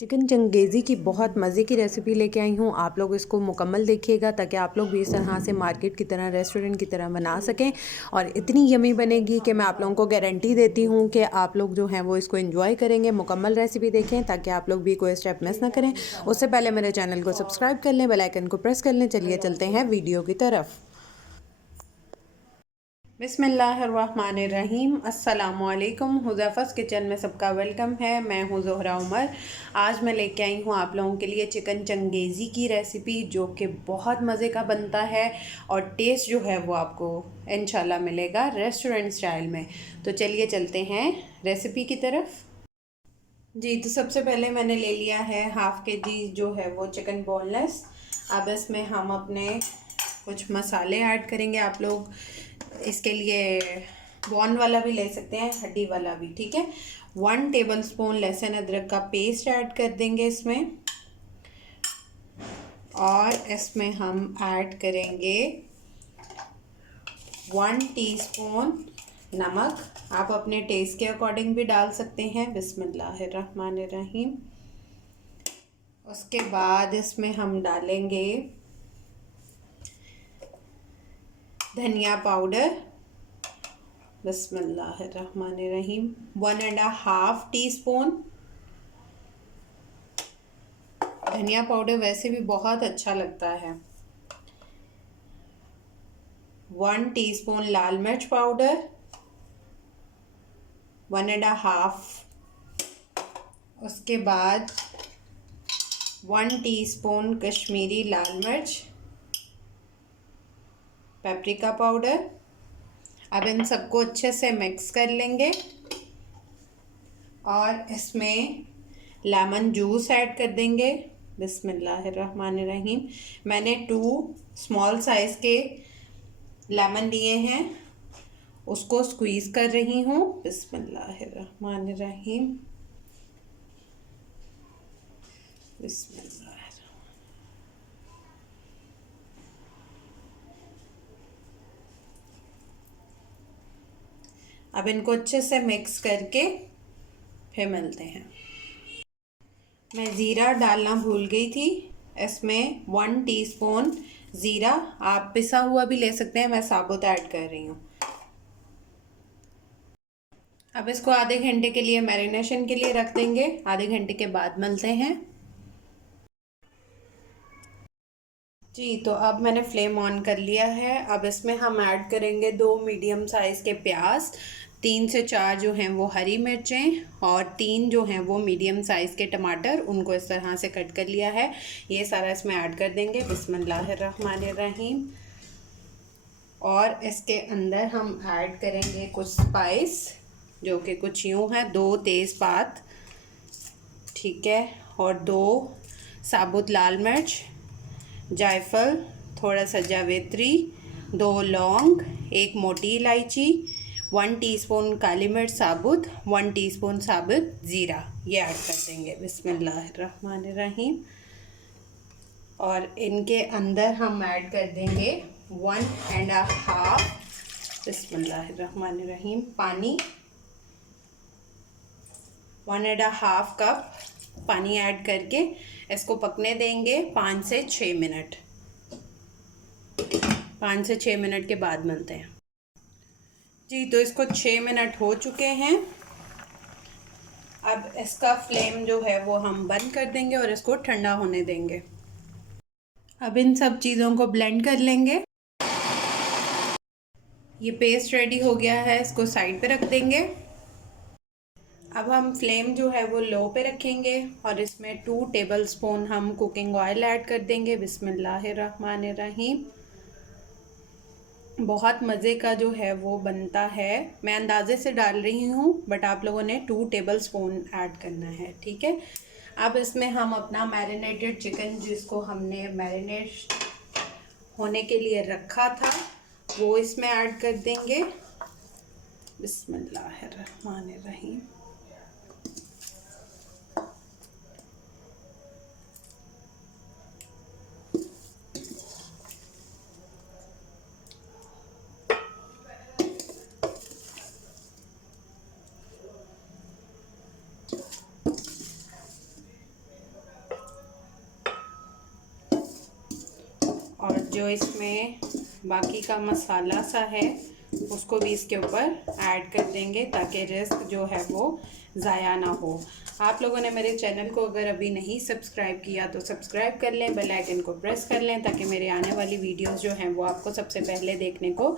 Chicken Changezi की बहुत मज़े की रेसिपी लेके आई हूँ। आप लोग इसको मुकम्मल देखिएगा ताकि आप लोग भी इस तरह से मार्केट की तरह रेस्टोरेंट की तरह बना सकें और इतनी यमी बनेगी कि मैं आप लोगों को गारंटी देती हूँ कि आप लोग जो हैं वो इसको एंजॉय करेंगे। मुकम्मल रेसिपी देखें ताकि आप लोग भी कोई स्टेप मिस ना करें। उससे पहले मेरे चैनल को सब्सक्राइब कर लें, बेल आइकन को प्रेस कर लें। चलिए चलते हैं वीडियो की तरफ। बिस्मिल्लाहिर्रहमानिर्रहीम। अस्सलामुअलैकुम। हुज़ैफ़ा's किचन में सबका वेलकम है। मैं हूँ ज़ोहरा उमर। आज मैं लेके आई हूँ आप लोगों के लिए चिकन चंगेज़ी की रेसिपी, जो कि बहुत मज़े का बनता है और टेस्ट जो है वो आपको इंशाल्लाह मिलेगा रेस्टोरेंट स्टाइल में। तो चलिए चलते हैं रेसिपी की तरफ। जी, तो सबसे पहले मैंने ले लिया है हाफ़ के जी जो है वो चिकन बोनलेस। अब इसमें हम अपने कुछ मसाले ऐड करेंगे। आप लोग इसके लिए बॉन वाला भी ले सकते हैं, हड्डी वाला भी, ठीक है। 1 टेबलस्पून लहसुन अदरक का पेस्ट ऐड कर देंगे इसमें, और इसमें हम ऐड करेंगे 1 टीस्पून नमक। आप अपने टेस्ट के अकॉर्डिंग भी डाल सकते हैं। बिस्मिल्लाहिर्रहमानिर्रहीम। उसके बाद इसमें हम डालेंगे धनिया पाउडर। बिस्मिल्लाहिर्रहमानिर्रहीम। 1.5 टीस्पून। धनिया पाउडर वैसे भी बहुत अच्छा लगता है। 1 टीस्पून लाल मिर्च पाउडर। 1.5। उसके बाद 1 टीस्पून कश्मीरी लाल मिर्च, पेपरिका पाउडर। अब इन सबको अच्छे से मिक्स कर लेंगे और इसमें लेमन जूस ऐड कर देंगे। बिस्मिल्लाहिर्रहमानिर्रहीम। मैंने 2 स्मॉल साइज़ के लेमन लिए हैं, उसको स्क्वीज़ कर रही हूँ। बिस्मिल्लाहिर्रहमानिर्रहीम। बिस्मिल्लाह। अब इनको अच्छे से मिक्स करके फिर मिलते हैं। मैं ज़ीरा डालना भूल गई थी। इसमें 1 टीस्पून ज़ीरा, आप पिसा हुआ भी ले सकते हैं, मैं साबुत ऐड कर रही हूँ। अब इसको आधे घंटे के लिए मैरिनेशन के लिए रख देंगे। आधे घंटे के बाद मिलते हैं। जी, तो अब मैंने फ्लेम ऑन कर लिया है। अब इसमें हम ऐड करेंगे 2 मीडियम साइज़ के प्याज, 3 से 4 जो हैं वो हरी मिर्चें और 3 जो हैं वो मीडियम साइज़ के टमाटर, उनको इस तरह से कट कर लिया है। ये सारा इसमें ऐड कर देंगे। बिस्मिल्लाहिर्रहमानिर्रहीम। और इसके अंदर हम ऐड करेंगे कुछ स्पाइस, जो कि कुछ यूँ है। 2 तेज़पात, ठीक है, और 2 साबुत लाल मिर्च, जायफल, थोड़ा सा जावित्री, 2 लौंग, 1 मोटी इलायची, 1 टीस्पून काली मिर्च साबुत, 1 टीस्पून साबुत ज़ीरा, ये ऐड कर देंगे। बिस्मिल्लाहिर्रहमानिर्रहीम। और इनके अंदर हम ऐड कर देंगे 1.5, बिस्मिल्लाहिर्रहमानिर्रहीम, पानी। 1.5 कप पानी ऐड करके इसको पकने देंगे 5 से 6 मिनट। 5 से 6 मिनट के बाद मिलते हैं। जी, तो इसको 6 मिनट हो चुके हैं। अब इसका फ्लेम जो है वो हम बंद कर देंगे और इसको ठंडा होने देंगे। अब इन सब चीज़ों को ब्लेंड कर लेंगे। ये पेस्ट रेडी हो गया है, इसको साइड पे रख देंगे। अब हम फ्लेम जो है वो लो पे रखेंगे और इसमें 2 टेबलस्पून हम कुकिंग ऑयल ऐड कर देंगे। बिस्मिल्लाहिर्रहमानिर्रहीम। बहुत मज़े का जो है वो बनता है। मैं अंदाज़े से डाल रही हूँ, बट आप लोगों ने 2 टेबलस्पून ऐड करना है, ठीक है। अब इसमें हम अपना मैरिनेटेड चिकन, जिसको हमने मैरिनेट होने के लिए रखा था, वो इसमें ऐड कर देंगे। बिस्मिल्लाहिर्रहमानिर्रहीम। जो इसमें बाकी का मसाला सा है उसको भी इसके ऊपर ऐड कर देंगे ताकि रिस्क जो है वो ज़ाया ना हो। आप लोगों ने मेरे चैनल को अगर अभी नहीं सब्सक्राइब किया तो सब्सक्राइब कर लें, बेल आइकन को प्रेस कर लें ताकि मेरे आने वाली वीडियोस जो हैं वो आपको सबसे पहले देखने को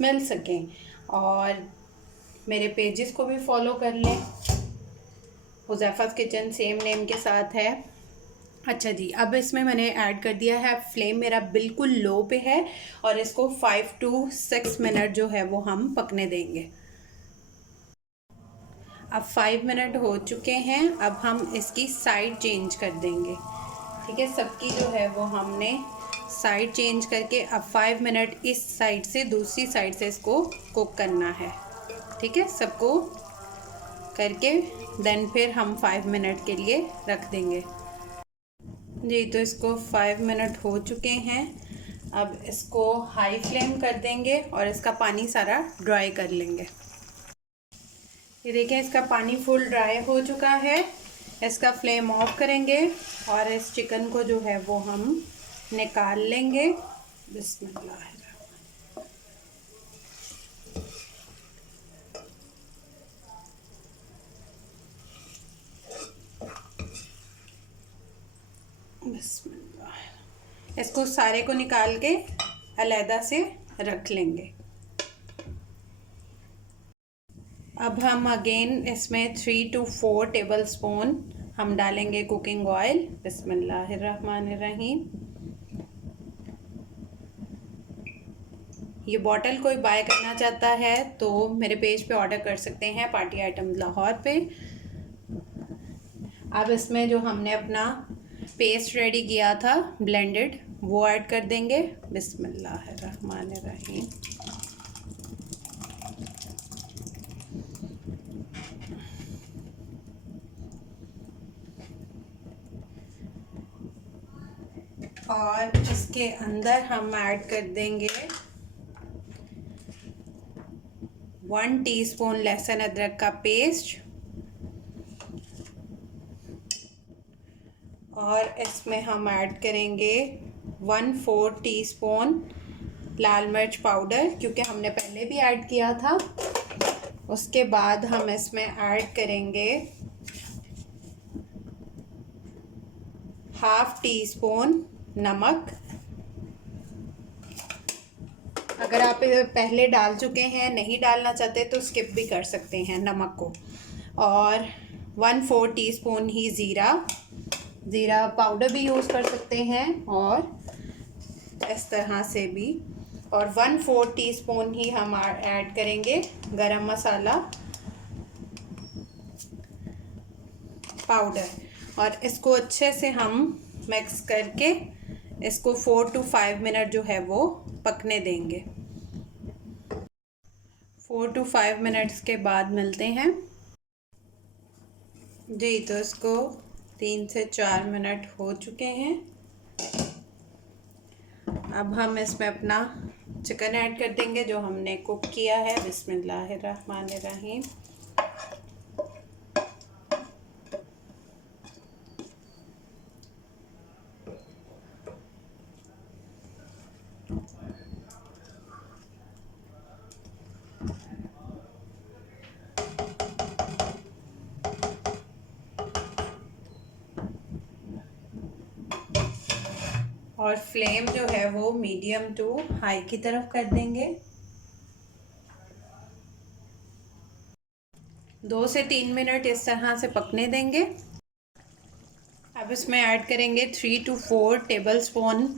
मिल सकें। और मेरे पेजेस को भी फॉलो कर लें, हुज़ैफ़ा's किचन सेम नेम के साथ है। अच्छा जी, अब इसमें मैंने ऐड कर दिया है, फ्लेम मेरा बिल्कुल लो पे है और इसको 5 to 6 मिनट जो है वो हम पकने देंगे। अब 5 मिनट हो चुके हैं, अब हम इसकी साइड चेंज कर देंगे। ठीक है, सबकी जो है वो हमने साइड चेंज करके अब 5 मिनट इस साइड से दूसरी साइड से इसको कुक करना है। ठीक है, सबको करके देन फिर हम 5 मिनट के लिए रख देंगे जी। तो इसको 5 मिनट हो चुके हैं, अब इसको हाई फ्लेम कर देंगे और इसका पानी सारा ड्राई कर लेंगे। ये देखें, इसका पानी फुल ड्राई हो चुका है। इसका फ्लेम ऑफ करेंगे और इस चिकन को जो है वो हम निकाल लेंगे। बिस्मिल्लाह। बिस्मिल्लाह। इसको सारे को निकाल के अलहदा से रख लेंगे। अब हम अगेन इसमें 3 to 4 टेबल स्पून हम डालेंगे कुकिंग ऑयल। बिस्मिल्लाहिर्रहमानिर्रहीम। ये बॉटल कोई बाय करना चाहता है तो मेरे पेज पे ऑर्डर कर सकते हैं, पार्टी आइटम लाहौर पे। अब इसमें जो हमने अपना पेस्ट रेडी किया था ब्लेंडेड, वो ऐड कर देंगे। बिस्मिल्लाहिर्रहमानिर्रहीम। और इसके अंदर हम ऐड कर देंगे 1 टीस्पून लहसुन अदरक का पेस्ट और इसमें हम ऐड करेंगे 1/4 टीस्पून लाल मिर्च पाउडर, क्योंकि हमने पहले भी ऐड किया था। उसके बाद हम इसमें ऐड करेंगे 1/2 टीस्पून नमक। अगर आप पहले डाल चुके हैं, नहीं डालना चाहते तो स्किप भी कर सकते हैं नमक को। और 1/4 टीस्पून ही ज़ीरा पाउडर भी यूज़ कर सकते हैं और इस तरह से भी। और 1/4 टीस्पून ही हम ऐड करेंगे गरम मसाला पाउडर और इसको अच्छे से हम मिक्स करके इसको 4 to 5 मिनट जो है वो पकने देंगे। 4 to 5 मिनट्स के बाद मिलते हैं जी। तो इसको 3 से 4 मिनट हो चुके हैं। अब हम इसमें अपना चिकन ऐड कर देंगे जो हमने कुक किया है। बिस्मिल्लाहिर्रहमानिर्रहीम। और फ्लेम जो है वो मीडियम टू हाई की तरफ कर देंगे। 2 से 3 मिनट इस तरह से पकने देंगे। अब इसमें ऐड करेंगे 3 to 4 टेबल स्पून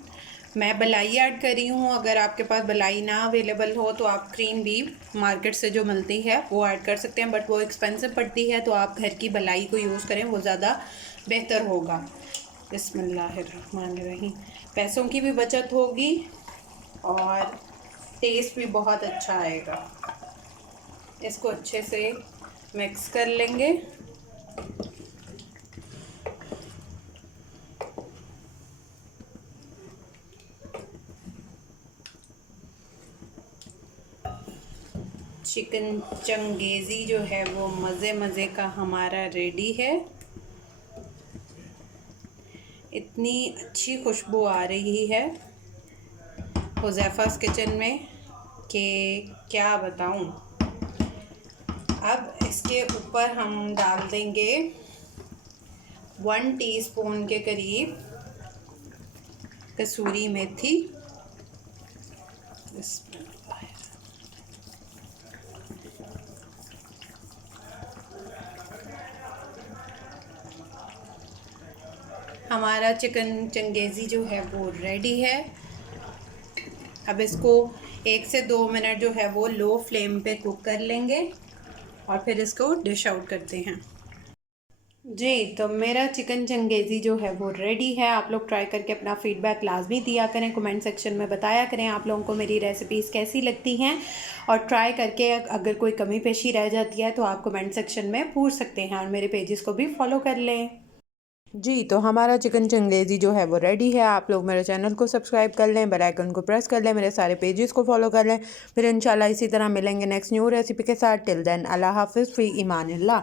मैं बलाई ऐड कर रही हूँ। अगर आपके पास बलाई ना अवेलेबल हो तो आप क्रीम भी मार्केट से जो मिलती है वो ऐड कर सकते हैं, बट वो एक्सपेंसिव पड़ती है, तो आप घर की बलाई को यूज़ करें, वो ज़्यादा बेहतर होगा। बिस्मिल्लाहिर्रहमानिर्रहीम। पैसों की भी बचत होगी और टेस्ट भी बहुत अच्छा आएगा। इसको अच्छे से मिक्स कर लेंगे। चिकन चंगेज़ी जो है वो मज़े मज़े का हमारा रेडी है। इतनी अच्छी खुशबू आ रही है। हुज़ैफ़ा's किचन में कि क्या बताऊं। अब इसके ऊपर हम डाल देंगे 1 टीस्पून के करीब कसूरी मेथी। हमारा चिकन चंगेज़ी जो है वो रेडी है। अब इसको 1 से 2 मिनट जो है वो लो फ्लेम पे कुक कर लेंगे और फिर इसको डिश आउट करते हैं। जी, तो मेरा चिकन चंगेज़ी जो है वो रेडी है। आप लोग ट्राई करके अपना फ़ीडबैक लाजमी दिया करें, कमेंट सेक्शन में बताया करें आप लोगों को मेरी रेसिपीज़ कैसी लगती हैं, और ट्राई करके अगर कोई कमी पेशी रह जाती है तो आप कमेंट सेक्शन में पूछ सकते हैं, और मेरे पेजेस को भी फॉलो कर लें। जी, तो हमारा चिकन चंगेज़ी जो है वो रेडी है। आप लोग मेरे चैनल को सब्सक्राइब कर लें, बेल आइकन को प्रेस कर लें, मेरे सारे पेजेस को फॉलो कर लें। फिर इंशाल्लाह इसी तरह मिलेंगे नेक्स्ट न्यू रेसिपी के साथ। टिल देन अल्लाह हाफ़िज़, फ़ी ईमानिल्लाह।